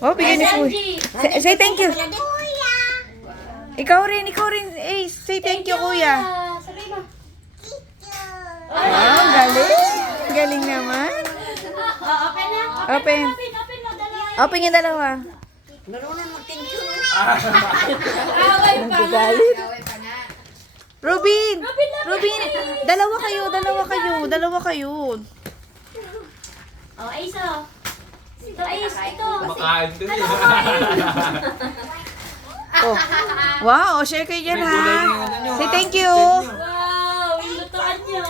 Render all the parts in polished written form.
Oh, bigyan ni Kuya. Say thank you. Ikaw rin. Eh, say thank you, Kuya. Sabi mo. Wow, galing naman. Open na. Open. Open mo, dalawa. Open yung dalawa. Marunong mag-thank you. Nagagalit. Robin, dalawa kayo. Oh, Ace, oh. Ito, Ace, ito. Makain din. Oh. Wow, share kayo dyan ha. Say thank you. Wow, yung lutuan nyo.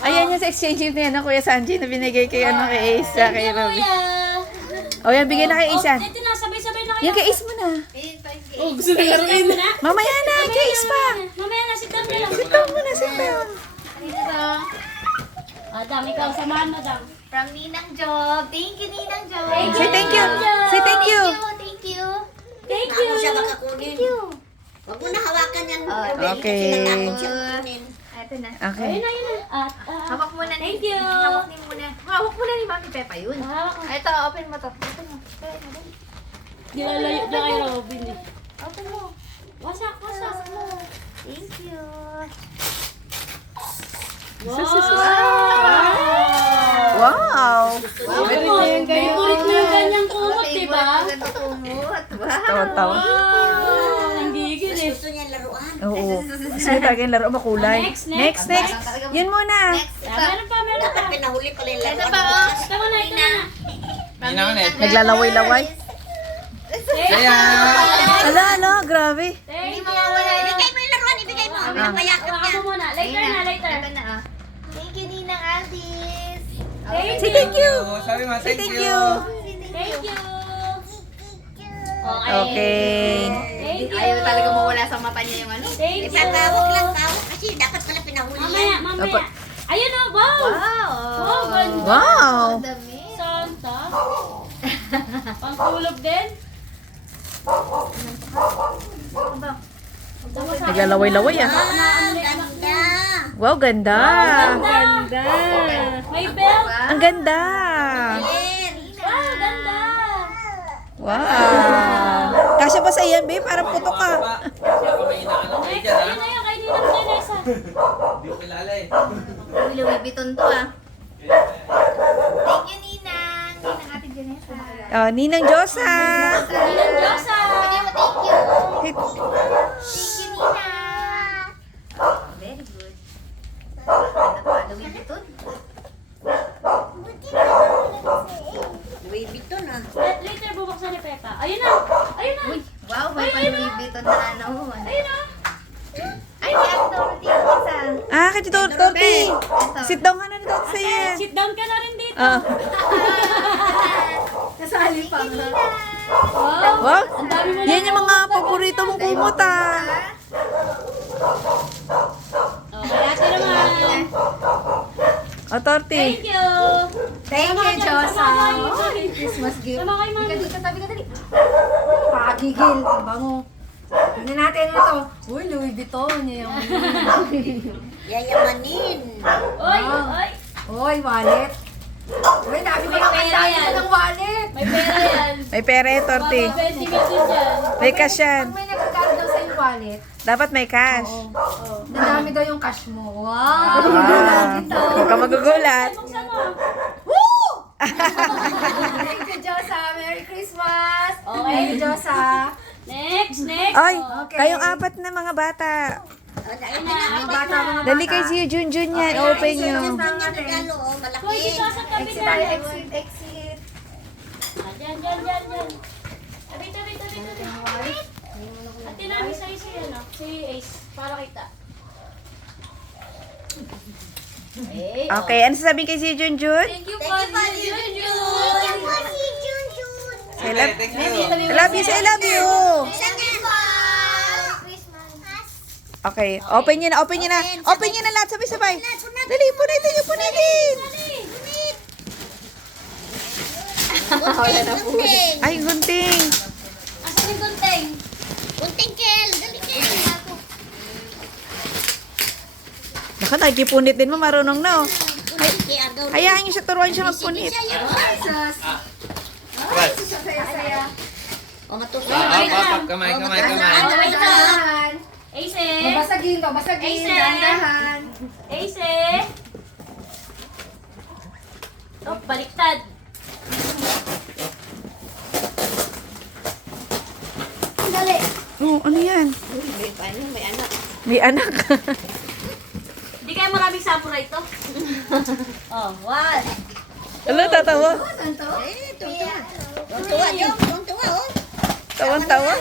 Ayan yung sa exchange gift na yan, Kuya Sanji, na binigay kay kay Ace, kay Robin. Kuya. O yan, bigyan na kay Ace yan. Ito na, sabay-sabay na kayo. Yung kay Ace mo na. Oh, gusto na laruin. Mamaya na, kay Ace pa. Mamaya na, sit down ka lang. Sit down muna, sit down. Dam, ikaw, samahan mo, Dam. From Ninang Job. Thank you, Ninang Job. Say thank you. Say thank you. Thank you. Thank Ako you. siya makakunin. Huwag mo na hawakan yan. Okay. Kasi natakot siya kunin. Ito na. Okay. Ayun na, yun na. Hawak muna. Thank you. Hawak niyo muna. Hawak muna ni Mami Pepa yun. Hawak mo. Ito, open mo to. Open mo. Open mo. Nilalayo na kay Robin eh. Open mo. Wasak. Thank you. Wow. Favorite mo yung ganyang kumot, di ba? Maganda kumot. Wow. Tawa-tawa. Wow, ang gigil eh. Gusto niya laruan. Oo. Gusto niya talaga yung laro makulay. Next. Yun muna. Next. Meron pa. Dapat pinahuli pala yung Ito laruan. pa, oh. Tama na, ito na. Hindi naman eh. Naglalaway-laway. Kaya. Ala, grabe. Thank you. Ibigay mo yung laruan, ibigay mo. Napayakap Hawakan niya. mo muna. Later na. Ito na, ah. Thank you, Ninang Aldis. Say thank you. Sabi mo, Say thank you. Thank you. Okay. Thank you. Ayaw talaga mawala sa mata niya yung ano. Thank you. Ipatawag lang, tawag. Kasi dapat pala pinahuli yan. Mamaya. Ayun o, wow. Wow. Wow, ganda. Wow. Dami. Santa. Pangkulog din. Naglalaway-laway ah. Ganda. Wow, ganda. Ganda. May belt. Ang ganda. Wow, ganda. Wow. Kasya pa sa iyan, babe? Parang putok ka. May inaano kayo Next, dyan ayun na yun. Kay Ninang Janessa. Hindi ko kilala eh. Louis Vuitton to, ah. Thank you, Ninang. Ninang Ate Janessa. Oh, Ninang Josa. Ninang Josa. Pwede mo thank you. Hit. Thank you, Ninang. Very good. Ano pa? Louis Vuitton? Louis Vuitton ah. Later bubuksan ni Pepa. Ayun na. Ayun na. Wow, may pa Louis Vuitton na ano. Ayun na. Ay, si Ate Dorothy yung isa. Ah, kay Tito Torti. Sit down ka na dito sa iyan. Sit down ka na rin dito. Ah. Kasali pa nga. Wow. Wow. Ang dami mo Yan yung mga paborito mong kumot ah. Okay, ate naman. O, Torti. Thank you. Thank you, Josa. Sama kayo. Christmas gift. Sama kayo, mami. Dito, tabi ka dali. Pagigil. Ang bango. Tingnan natin ano to. Uy, Louis Vuitton. Yung... Yayamanin. Oy, oy. Uy, wallet. Uy, dami ko May lang pera ang dami yan. ko ng wallet. May pera yan. May pera eh, Torti. Baka 20 mil din dyan. May cash yan. Pag may nagkakaroon daw sa yung wallet, Dapat may cash. nadami daw yung cash mo. Wow! Ah. Huwag ka magugulat. Buksan mo. Thank you, Josa. Merry Christmas! Okay. Thank you, Josa. Next. Ay, Okay. kayong apat na mga bata. Ayun na. Mga bata, mga bata. Dali kayo si Junjun yan. Open nyo. Yung kanya regalo oh, malaki. Hoy, dito sa tabi Exit na. tayo, exit, exit. Diyan. Tabi. At tinami sa'yo si ano, si Ace. Para kita. Okay, ano sasabihin kay si Junjun? Thank you Thank po, you po, si Junjun. I love you, say I love you. Okay, open nyo na. Open nyo na lahat, sabay-sabay. Dali, punitin nyo, punitin. Gunting. Ay, gunting. Asan yung gunteng? Gunting, Kel. Dali, Kel. Naku, nagkipunit din mo, marunong na oh. Gunting, Kel. Agaw. Hayaan nyo siya, turuan siya magpunit. Siya yun. Jesus! Rats. O, matusok. Kamay. Dahan-dahan. Ace. Babasagin, babasagin. Ace. Dahan-dahan. Ace. Oh, baliktad. Dali. Oh, ano yan? May anak. May anak. Hindi kaya maraming samurai to. Oh, one. Ano, tatawa? Eh, tuntua. Tuntua, Jom. Tuntua, oh. Tawan-tawa?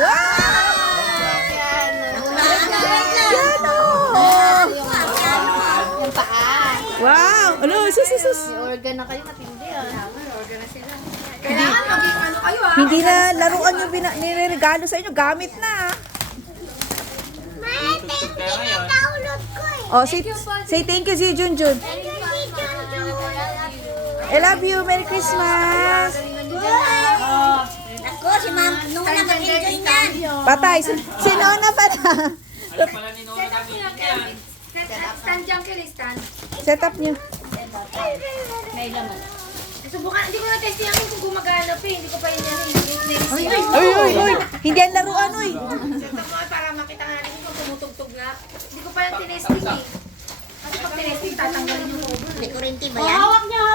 Wow! Piano! Yung paa. Wow! Ano, sus. Organ na kayo, matindi ah. Kailangan maging ano kayo ah. Hindi na laruan yung niregalo sa inyo. Gamit na. Kaya ngayon. Oh, say thank you si Junjun. I love you. Merry Christmas. Ako, si Ma'am, nung na mag-enjoy niyan. Patay. Si Nona pa na. Alam pala ni Nona namin yan. Stand dyan, Kelly, stand. Set up niyo. May laman. Subukan, hindi ko na-testing yan kung gumagana pa eh. Hindi ko pa yun yan. Uy. Hindi yan laruan, uy. Set up mo para makita nga natin kung tumutugtog nga. Hindi ko pa yung tinesting eh. Kasi pag tinesting, tatanggalin yung cover. Hindi ko rin ba Oh, yan? hawak niya.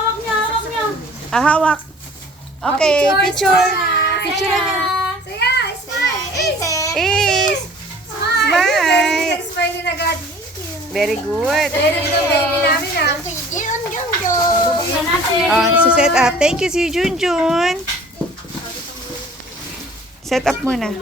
Hawak. Okay, picture. Picture niya. Saya, smile. Is. Smile. Smile din agad. Very good. Very good ang baby namin ah. Jom. Buksan natin. Oh, set up. Thank you si Junjun. Set up muna.